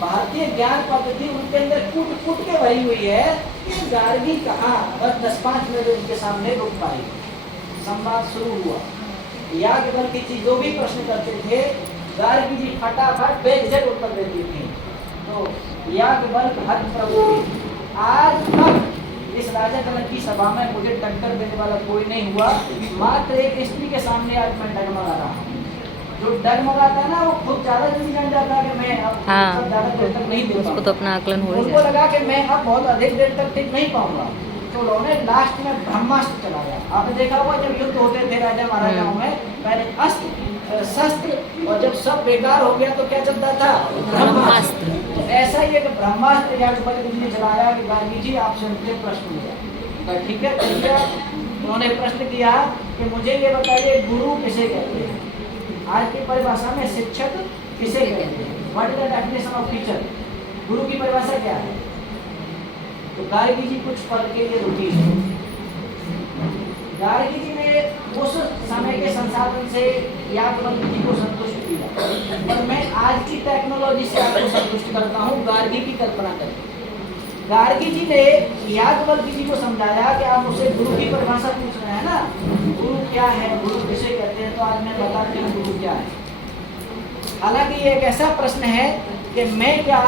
भारतीय ज्ञान पद्धति उनके अंदर कूट कूट के भरी हुई है कि गार्गी कहाँ बस 10-5 मिनट उनके सामने रुक पाई। संवाद शुरू हुआ, याज्ञवल्क्य जी जो भी प्रश्न करते थे गार्गी जी फटाफट बेझिझक उत्तर देती थी। तो याज्ञवल्क्य हर प्रभु आज तक इस राजा जनक की सभा में मुझे टक्कर देने वाला कोई नहीं हुआ। मात्र एक स्त्री के सामने आज मैं डगमगा रहा हूँ। जो डगमगाता है ना वो खुद ज्यादा जल्दी जान जाता है कि मैं अब ज्यादा देर तक नहीं दे पाऊंगा। उसको तो अपना आकलन हो ही उनको लगा कि मैं अब बहुत अधिक देर तक टिक नहीं पाऊंगा, तो उन्होंने लास्ट में ब्रह्मास्त्र चलाया। आपने देखा होगा जब युद्ध होते थे राजा महाराजाओं में, पहले अस्त्र शस्त्र, और जब सब बेकार हो गया तो क्या चलता था? ब्रह्मास्त्र। तो ऐसा ही एक ब्रह्मास्त्र याज्ञवल्क्य जी ने चलाया कि गार्गी जी आपसे उनसे प्रश्न किया। ठीक है, उन्होंने प्रश्न किया कि मुझे ये बताइए गुरु किसे कहते हैं? आज की परिभाषा में शिक्षक किसे कहते हैं? What is the definition of teacher? गुरु की परिभाषा क्या है? तो गार्गी जी कुछ पल के लिए रुकी है। गार्गी जी ने उस समय के संसाधन से याज्ञवल्क्य जी को संतुष्ट किया, पर मैं आज की टेक्नोलॉजी से आपको संतुष्ट करता हूँ गार्गी की कल्पना करके। गार्गी जी ने याज्ञवल्क्य जी को समझाया कि आप उसे गुरु की परिभाषा पूछ रहे हैं ना, गुरु क्या है, गुरु किसे कहते हैं, तो आज मैं बताती हूँ गुरु क्या है। हालांकि ये एक ऐसा प्रश्न है कि मैं क्या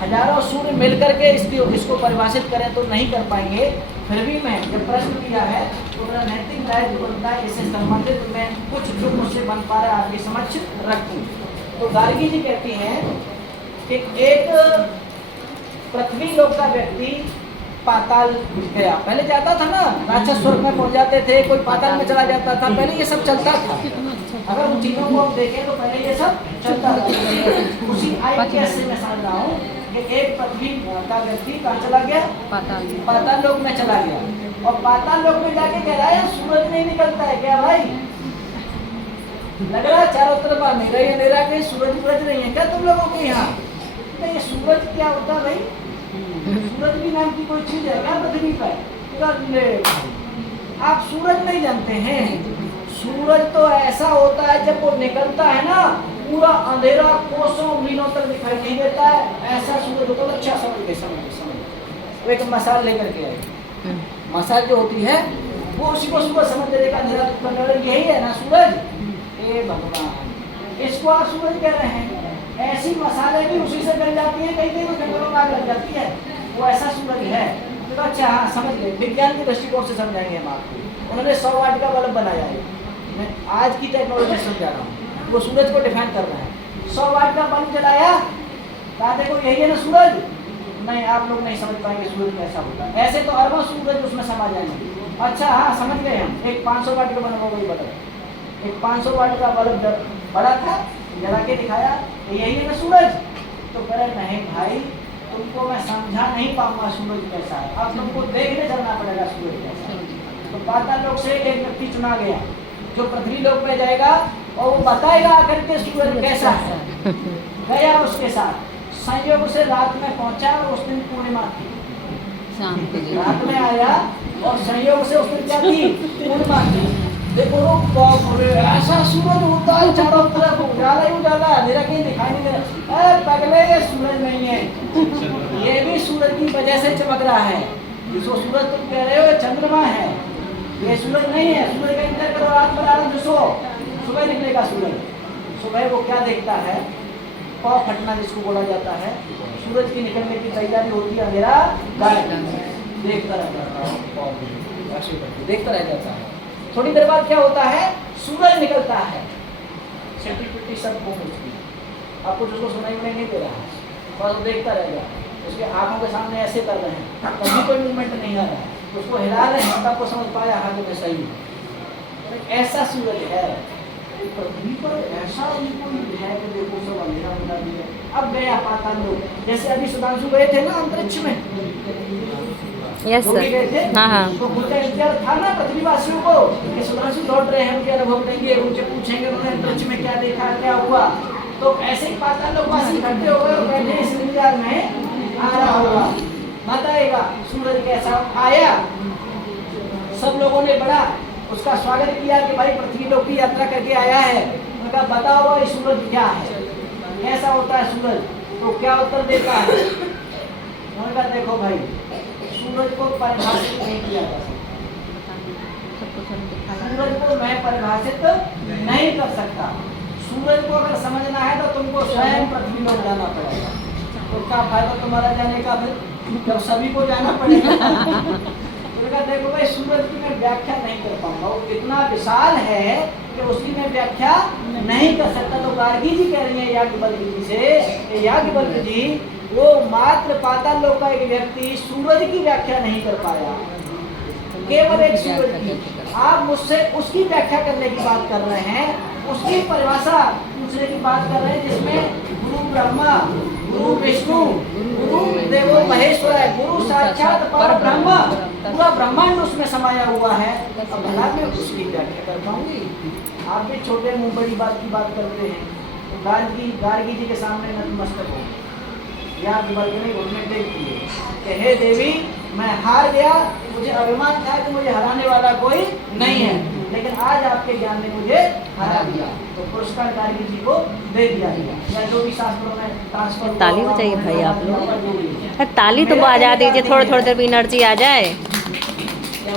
हजारों सूर्य मिलकर के इसको परिभाषित करें तो नहीं कर पाएंगे, फिर भी मैं जब प्रश्न किया है तो मेरा नैतिक दायित्व जो बनता है इससे संबंधित मैं कुछ जो मुझसे बन पा रहा है आपके समक्ष रखूं। तो गार्गी जी कहती हैं कि एक पृथ्वी लोक का व्यक्ति पाताल गया, पहले जाता था ना, राक्षस स्वर्ग में पहुंच जाते थे, कोई पाताल में चला जाता था, पहले ये सब चलता था। अगर उन चीजों को आप देखें तो पहले ये सब चलता था। उसी आईपीएस से मैं समझ रहा हूँ कि एक पृथ्वी का व्यक्ति कहाँ चला गया? पाताल लोक में चला गया। और पाताल लोक में जाके कह रहा है सूरज नहीं निकलता है क्या भाई? लग रहा है चारों तरफ अंधेरा ही अंधेरा, के सूरज नहीं है क्या तुम लोगों के यहाँ? नहीं, ये सूरज क्या होता है भाई? सूरज भी नाम की कोई चीज है क्या पृथ्वी पर? आप सूरज नहीं जानते हैं। सूरज तो ऐसा होता है जब वो निकलता है ना, पूरा अंधेरा कोसों मीलों तक दिखाई नहीं देता है, ऐसा सूरज होता है। अच्छा समझ गए। वो एक मसाल लेकर के आए। मसाल जो होती है वो उसी को सुबह समझ देने का अंधेरा यही है ना सूरज। ए भगवान, इसको आप सूरज कह रहे हैं। ऐसी मसाले भी उसी से बन जाती है, कई कई जंगलों में आग लग जाती है, वो ऐसा सूरज है। तो अच्छा हाँ समझ गए, विज्ञान के दृष्टिकोण से समझाएंगे हम आपको। उन्होंने 100 वाट का बल्ब बनाया है, मैं आज की टेक्नोलॉजी समझा रहा हूँ, वो सूरज को डिफाइन कर रहा है। 100 वाट का बल्ब जलाया, कहा देखो यही है ना सूरज। नहीं, आप लोग नहीं समझ पाएंगे सूरज कैसा होता है। ऐसे तो अरबों सूरज उसमें समा जाएंगे। अच्छा हाँ समझ गए हम, एक 500 वाट का बल्ब वही बल्ब, एक 500 वाट का बल्ब बड़ा था, जला के दिखाया यही है ना सूरज। तो कह रहे नहीं भाई, तुमको मैं समझा नहीं पाऊंगा सूरज कैसा है, अब तुमको देखने चलना पड़ेगा सूरज कैसा है। तो पाताल लोक से एक व्यक्ति चुना गया जो पृथ्वी लोक में जाएगा और वो बताएगा आकर के सूरज कैसा है। गया उसके साथ, संयोग से रात में पहुंचा और उस दिन पूर्णिमा थी। रात में आया और संयोग से उस दिन क्या थी? पूर्णिमा थी। देखो ऐसा सूरज होता है चारों तरफ उजाला ही उजाला, अंधेरा कहीं दिखाई नहीं दे रहा। अरे पगले, ये सूरज नहीं है, ये भी सूरज की वजह से चमक रहा है। जिसको सूरज तुम कह रहे हो ये चंद्रमा है, ये सूरज नहीं है। सूरज का इंतजार करो, रात में आराम जिसो सुबह निकलेगा सूरज। सुबह वो क्या देखता है? पाँव फटना जिसको बोला जाता है, सूरज की निकलने की तैयारी होती है, अंधेरा देखता रहता है, देखता रह जाता है। थोड़ी देर बाद क्या होता है? सूरज निकलता है, सिटी सब घूम उठती है, आपको जिसको सुनाई नहीं दे रहा है, बस देखता रहेगा। उसके आंखों के सामने ऐसे कर रहे हैं, कभी कोई मूवमेंट नहीं आ रहा है, उसको हिला रहे हैं, आपको समझ पाया हाँ कि मैं सही हूँ। ऐसा सूरज है पृथ्वी पर, ऐसा ही कोई है कि देखो सब अंधेरा बना दिया। अब गया पाताल लोक, जैसे अभी सुधांशु गए थे ना अंतरिक्ष में, यस सर, हाँ हाँ, तो उनका इंतजार था ना पृथ्वीवासियों को कि सुधांशु लौट रहे हैं, उनके अनुभव लेंगे, उनसे पूछेंगे उन्होंने अंतरिक्ष में क्या देखा, क्या हुआ। तो ऐसे ही पाताल लोक वासी इकट्ठे हो गए और बैठे इस इंतजार में, आ रहा होगा, बताएगा सूरज कैसा आया। सब लोगों ने बड़ा उसका स्वागत किया कि भाई पृथ्वी लोक की यात्रा करके आया है। उनका बताओ ये सूरज क्या है, कैसा होता है सूरज। तो क्या उत्तर देता है? उन्होंने कहा देखो भाई, सूरज को परिभाषित नहीं किया जा सकता, सूरज को मैं परिभाषित नहीं कर सकता। सूरज को अगर समझना है तो तुमको स्वयं पृथ्वी में जाना पड़ेगा। तो क्या फायदा तुम्हारा जाने का, फिर जब सभी को जाना पड़ेगा। तो कहा देखो भाई, सूरज की मैं व्याख्या नहीं कर पाऊंगा, वो इतना विशाल है कि उसकी मैं व्याख्या नहीं कर सकता। तो गार्गी जी कह रही है याज्ञवल्क्य जी से, याज्ञवल्क्य जी वो मात्र पाताल लोक का एक व्यक्ति सूरज की व्याख्या नहीं कर पाया, केवल एक सूरज की। आप मुझसे उसकी व्याख्या करने की बात कर रहे हैं, उसकी परिभाषा पूछने की बात कर रहे हैं, जिसमें गुरु ब्रह्मा, गुरु विष्णु, गुरु देवो महेश्वर है, गुरु साक्षात पर ब्रह्म, पूरा ब्रह्मांड उसमें समाया हुआ है। अब भला मैं उसकी व्याख्या कर पाऊंगी? आप भी छोटे मुंह बड़ी बात की बात करते हैं। तो गार्गी जी के सामने नतमस्तक हो, याज्ञवल्क्य ने घुटने टेक दिए कि हे देवी, मैं हार गया, मुझे अभिमान था कि मुझे हराने वाला कोई नहीं है, लेकिन आज आपके ज्ञान ने मुझे हरा दिया। तो पुरस्कार गार्गी जी को दे दिया गया, या जो भी शास्त्रों में ट्रांसफर। ताली बजाइए भाई आप लोग, ताली तो बजा दीजिए, थोड़ी थोड़ी देर भी एनर्जी आ जाए।